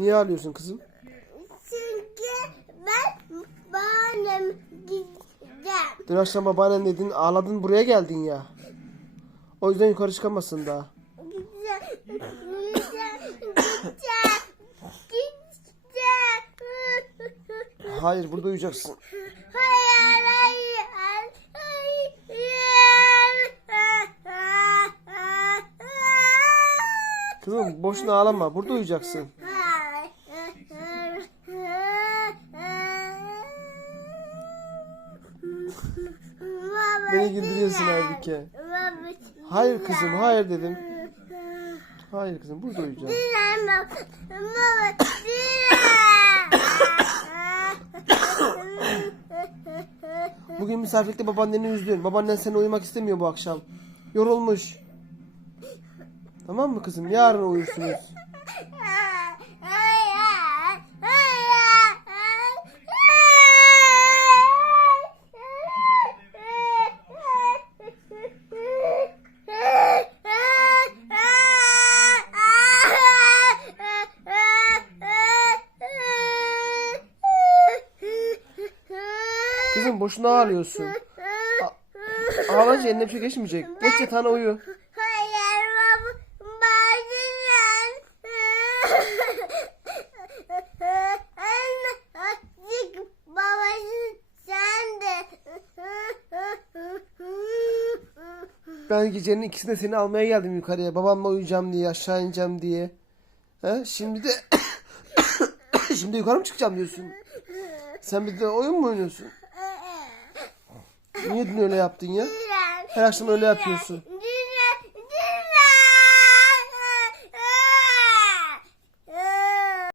Niye ağlıyorsun kızım? Çünkü ben banem gideceğim. Dün akşam babaannen dedin ağladın buraya geldin ya. O yüzden yukarı çıkamazsın daha. Gideceğim. Gideceğim. Gideceğim. Gideceğim. Hayır burada uyuyacaksın. Hayır, hayır, hayır. Kızım boşuna ağlama burada uyuyacaksın. Beni güldürüyorsun Aybüke. Hayır kızım hayır dedim. Hayır kızım burada uyuyacaksın. Bugün misafirlikte babaanneni üzdün. Babaannen seni uyumak istemiyor bu akşam. Yorulmuş. Tamam mı kızım? Yarın uyursunuz. Kızım boşuna ağlıyorsun. Ağlayınca eline bir şey geçmeyecek. Geç yatağına uyu. Hayır baba, bazen. Azıcık babası sen de. Ben gecenin ikisinde seni almaya geldim yukarıya. Babamla uyuyacağım diye, aşağı ineceğim diye. He? Şimdi de şimdi yukarı mı çıkacağım diyorsun? Sen bir de oyun mu oynuyorsun? Niye dün öyle yaptın ya? Her akşam öyle yapıyorsun.